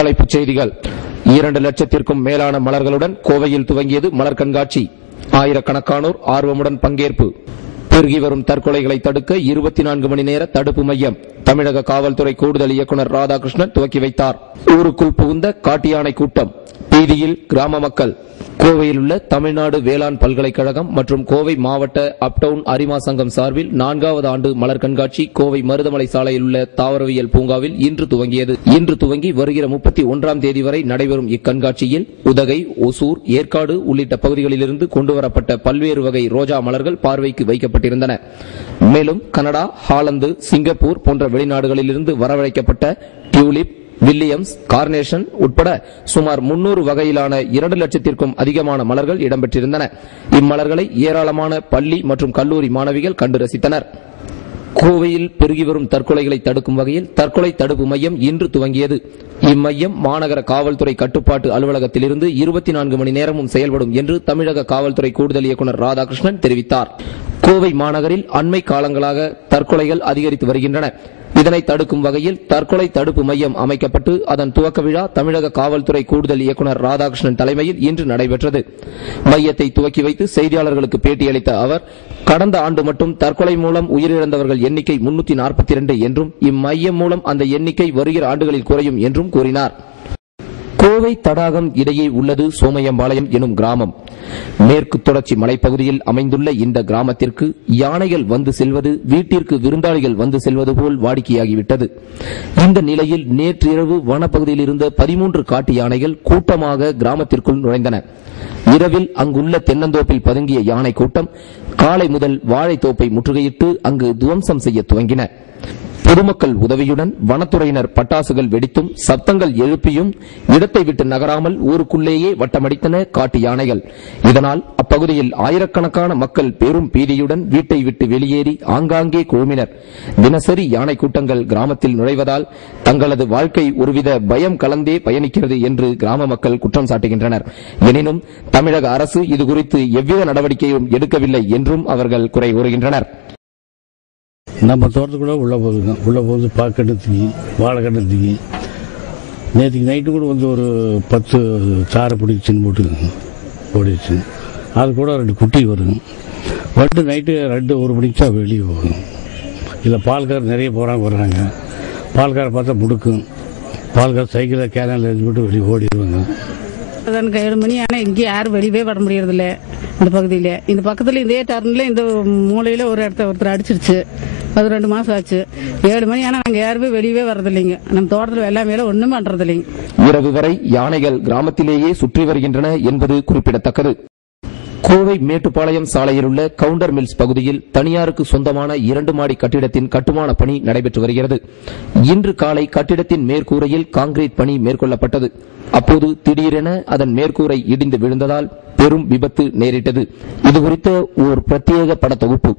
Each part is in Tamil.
தலைப்புச் செய்திகள். 2 லட்சத்திற்கும் மேலான மலர்களுடன் கோவையில் துவங்கியது மலர் கண்காட்சி. ஆயிரக்கணக்கானோர் ஆர்வமுடன் பங்கேற்பு. பெருகி வரும் தற்கொலைகளை தடுக்க 24 மணி நேர தடுப்பு மையம் தமிழக காவல்துறை கூடுதல் இயக்குநர் ராதாகிருஷ்ணன் துவக்கி வைத்தார். ஊருக்குள் புகுந்த காட்டு யானை கூட்டம், பீதியில் கிராம மக்கள். கோவையில் உள்ள தமிழ்நாடு வேளாண் பல்கலைக்கழகம் மற்றும் கோவை மாவட்ட அப்டவுன் அரிமா சங்கம் சார்பில் 4வது ஆண்டு மலர் கண்காட்சி கோவை மருதமலை சாலையில் உள்ள தாவரவியல் பூங்காவில் இன்று துவங்கியது. இன்று துவங்கி வருகிற 31ஆம் தேதி வரை நடைபெறும் இக்கண்காட்சியில் உதகை, ஒசூர், ஏற்காடு உள்ளிட்ட பகுதிகளிலிருந்து கொண்டுவரப்பட்ட பல்வேறு வகை ரோஜா மலர்கள் பார்வைக்கு வைக்கப்பட்டிருந்தன. மேலும் கனடா, ஹாலந்து, சிங்கப்பூர் போன்ற வெளிநாடுகளிலிருந்து வரவழைக்கப்பட்ட டியூலிப், வில்லியம்ஸ், கார்னேஷன் உட்பட சுமார் 300 வகையிலான 2 லட்சத்திற்கும் அதிகமான மலர்கள் இடம்பெற்றிருந்தன. இம்மலர்களை ஏராளமான பள்ளி மற்றும் கல்லூரி மாணவிகள் கண்டு ரசித்தனர். கோவையில் பெருகி வரும் தற்கொலைகளை தடுக்கும் வகையில் தற்கொலை தடுப்பு மையம் இன்று துவங்கியது. இம்மையம் மாநகர காவல்துறை கட்டுப்பாட்டு அலுவலகத்திலிருந்து 24 மணி நேரமும் செயல்படும் என்று தமிழக காவல்துறை கூடுதல் இயக்குநர் ராதாகிருஷ்ணன் தெரிவித்தார். கோவை மாநகரில் அண்மை காலங்களாக தற்கொலைகள் அதிகரித்து வருகின்றன. இதனை தடுக்கும் வகையில் தற்கொலை தடுப்பு மையம் அமைக்கப்பட்டு அதன் துவக்க விழா தமிழக காவல்துறை கூடுதல் இயக்குநர் ராதாகிருஷ்ணன் தலைமையில் இன்று நடைபெற்றது. மையத்தை துவக்கி வைத்து செய்தியாளர்களுக்கு பேட்டியளித்த அவர், கடந்த ஆண்டு மட்டும் தற்கொலை மூலம் உயிரிழந்தவர்கள் எண்ணிக்கை 342 என்றும் இம்மையம் மூலம் அந்த எண்ணிக்கை வருகிற ஆண்டுகளில் குறையும் என்றும் கூறினார். கோவை தடாகம் இடையே உள்ளது சோமையம்பாளையம் எனும் கிராமம். மேற்கு தொடர்ச்சி மலைப்பகுதியில் அமைந்துள்ள இந்த கிராமத்திற்கு யானைகள் வந்து செல்வது வீட்டிற்கு விருந்தாளிகள் வந்து செல்வது போல் வாடிக்கையாகிவிட்டது. இந்த நிலையில் நேற்றிரவு வனப்பகுதியில் இருந்த 13 காட்டு யானைகள் கூட்டமாக கிராமத்திற்குள் நுழைந்தன. இரவில் அங்குள்ள தென்னந்தோப்பில் பதுங்கிய யானை கூட்டம் காலை முதல் வாழைத்தோப்பை முற்றுகையிட்டு அங்கு துவம்சம் செய்ய துவங்கின. பொதுமக்கள் உதவியுடன் வனத்துறையினர் பட்டாசுகள் வெடித்தும் சப்தங்கள் எழுப்பியும் இடத்தை விட்டு நகராமல் ஊருக்குள்ளேயே வட்டமடித்தன காட்டு யானைகள். இதனால் அப்பகுதியில் ஆயிரக்கணக்கான மக்கள் பெரும் பீதியுடன் வீட்டை விட்டு வெளியேறி ஆங்காங்கே குழுமினர். தினசரி யானை கூட்டங்கள் கிராமத்தில் நுழைவதால் தங்களது வாழ்க்கை ஒருவித பயம் கலந்தே பயணிக்கிறது என்று கிராம மக்கள் குற்றம் சாட்டுகின்றனர். எனினும் தமிழக அரசு இதுகுறித்து எவ்வித நடவடிக்கையும் எடுக்கவில்லை என்றும் அவர்கள் குறை கூறுகின்றனர். நம்ம தோட்டத்துக்குள்ள உள்ள போது பாக்கெட்டுக்கு வாழை கட்டத்துக்கு நேற்றுக்கு நைட்டு கூட வந்து ஒரு 10 சாரை பிடிச்சின்னு போட்டு ஓடிச்சு. அது கூட 2 குட்டி வரும். வண்டு நைட்டு 2-1 மணிக்கு தான் வெளியே போகும். இல்லை பால்கார் நிறைய வர்றாங்க. பால்காரை பார்த்தா முடுக்கும். பால்கார் சைக்கிளில் கேனில் எழுதி போட்டு வெளியே ஓடிடுவாங்க. 7 மணி ஆனால் இங்கே யாரும் வெளியே வர முடியறதில்ல. இந்த பகுதியில் இந்த பக்கத்தில் இதே டர்னில் இந்த மூலையில் ஒருத்தர் அடிச்சிருச்சு. அது 2 மாசம் ஆச்சு. 7 மணி ஆனால் நாங்கள் யாருமே வெளியே வர்றதில்லைங்க. நம்ம தோட்டத்தில் எல்லா மேலே ஒன்றும் பண்றதில்லைங்க. இரவு வரை யானைகள் கிராமத்திலேயே சுற்றி வருகின்றன என்பது குறிப்பிடத்தக்கது. கோவை மேட்டுப்பாளையம் சாலையில் உள்ள கவுண்டர் மில்ஸ் பகுதியில் தனியாருக்கு சொந்தமான 2 மாடி கட்டிடத்தின் கட்டுமான பணி நடைபெற்று வருகிறது. இன்று காலை கட்டிடத்தின் மேற்கூரையில் கான்கிரீட் பணி மேற்கொள்ளப்பட்டது. அப்போது திடீரென அதன் மேற்கூரை இடிந்து விழுந்ததால் பெரும் விபத்து நேரிட்டது. இதுகுறித்த ஒரு பிரத்யேக பட தொகுப்பு.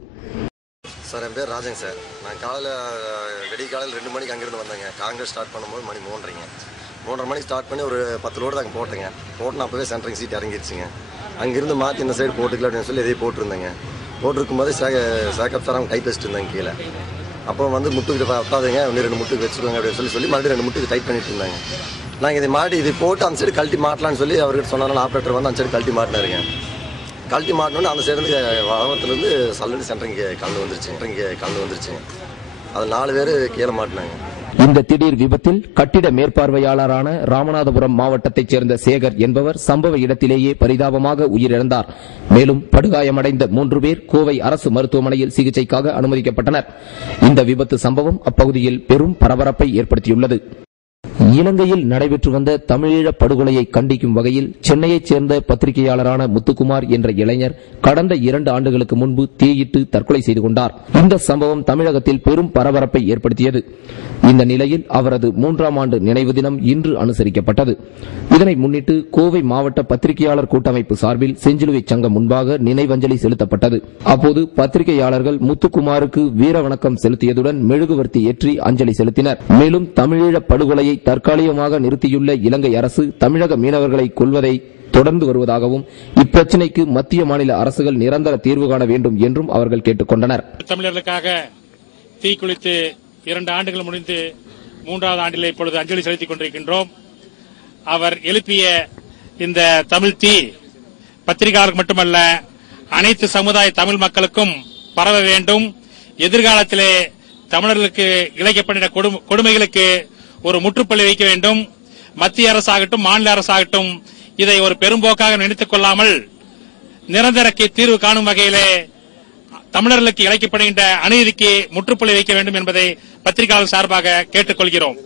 சார், என் பேர் ராஜன் சார். நான் காலையில் 2 மணிக்கு அங்கிருந்து வந்தேங்க. காங்கிரஸ் ஸ்டார்ட் பண்ணும்போது மணி 3:30 மணிக்கு ஸ்டார்ட் பண்ணி ஒரு 10 லோடு தாங்க போட்டேங்க. போட்டு அப்போவே சென்ட்ரிங் சீட் இறங்கிடுச்சுங்க. அங்கிருந்து மாற்றி இந்த சைடு போட்டுக்கலாம் அப்படின்னு சொல்லி எதையும் போட்டிருந்தேங்க. போட்டிருக்கும் போது சேக்கப் சார் அவங்க டைட் வச்சுட்டு இருந்தாங்க கீழே. அப்போ வந்து முட்டுக்கிட்ட பத்தாதுங்க, 2 முட்டுக்கு வச்சுருவாங்க அப்படின்னு சொல்லி மறுபடியும் 2 முட்டுக்கு டைட் பண்ணிட்டு இருந்தாங்க. நாங்கள் இதை மாட்டி இது போட்டு அந்த சைடு கழட்டி மாட்டலான்னு சொல்லி அவர்கிட்ட சொன்னாலும் ஆப்ரேட்டர் வந்து அந்த சைடு கழட்டி மாட்டினாருங்க. கழட்டி மாட்டினோன்னு அந்த சைடு வளவத்துலேருந்து சல்லுன்னு சென்ட்ரிங்க கலந்து வந்துருச்சுங்க. அது 4 பேர் கீழே மாட்டினாங்க. இந்த திடீர் விபத்தில் கட்டிட மேற்பார்வையாளரான ராமநாதபுரம் மாவட்டத்தைச் சேர்ந்த சேகர் என்பவர் சம்பவ இடத்திலேயே பரிதாபமாக உயிரிழந்தார். மேலும் படுகாயமடைந்த 3 பேர் கோவை அரசு மருத்துவமனையில் சிகிச்சைக்காக அனுமதிக்கப்பட்டனர். இந்த விபத்து சம்பவம் அப்பகுதியில் பெரும் பரபரப்பை ஏற்படுத்தியுள்ளது. இலங்கையில் நடைபெற்று வந்த தமிழீழ படுகொலையை கண்டிக்கும் வகையில் சென்னையைச் சேர்ந்த பத்திரிகையாளரான முத்துக்குமார் என்ற இளைஞர் கடந்த 2 ஆண்டுகளுக்கு முன்பு தீயிட்டு தற்கொலை செய்து கொண்டார். இந்த சம்பவம் தமிழகத்தில் பெரும் பரபரப்பை ஏற்படுத்தியது. இந்த நிலையில் அவரது 3ஆம் ஆண்டு நினைவு தினம் இன்று அனுசரிக்கப்பட்டது. இதனை முன்னிட்டு கோவை மாவட்ட பத்திரிகையாளர் கூட்டமைப்பு சார்பில் செஞ்சிலுவை சங்கம் முன்பாக நினைவஞ்சலி செலுத்தப்பட்டது. அப்போது பத்திரிகையாளர்கள் முத்துக்குமாருக்கு வீர வணக்கம் செலுத்தியதுடன் மெழுகுவர்த்தி ஏற்றி அஞ்சலி செலுத்தினர். மேலும் தமிழீழ படுகொலையை தற்காலிகமாக நிறுத்தியுள்ள இலங்கை அரசு தமிழக மீனவர்களை கொல்வதை தொடர்ந்து வருவதாகவும் இப்பிரச்சினைக்கு மத்திய மாநில அரசுகள் நிரந்தர தீர்வு காண வேண்டும் என்றும் அவர்கள் கேட்டுக் கொண்டனர். தமிழர்களுக்காக தீக்குளித்து 2 ஆண்டுகள் முடிந்து 3வது ஆண்டிலே இப்பொழுது அஞ்சலி செலுத்திக் கொண்டிருக்கின்றோம். அவர் எழுப்பிய இந்த தமிழ் தீ பத்திரிகையாளருக்கு மட்டுமல்ல அனைத்து சமுதாய தமிழ் மக்களுக்கும் பரவ வேண்டும். எதிர்காலத்திலே தமிழர்களுக்கு இழைக்கப்படுகிற கொடுமைகளுக்கு ஒரு முற்றுப்புள்ளி வைக்க வேண்டும். மத்திய அரசாகட்டும் மாநில அரசாகட்டும் இதை ஒரு பெரும்போக்காக நினைத்துக் கொள்ளாமல் நிரந்தர தீர்வு காணும் வகையிலே தமிழர்களுக்கு இழைக்கப்படுகின்ற அநீதிக்கு முற்றுப்புள்ளி வைக்க வேண்டும் என்பதை பத்திரிகையாளர் சார்பாக கேட்டுக் கொள்கிறோம்.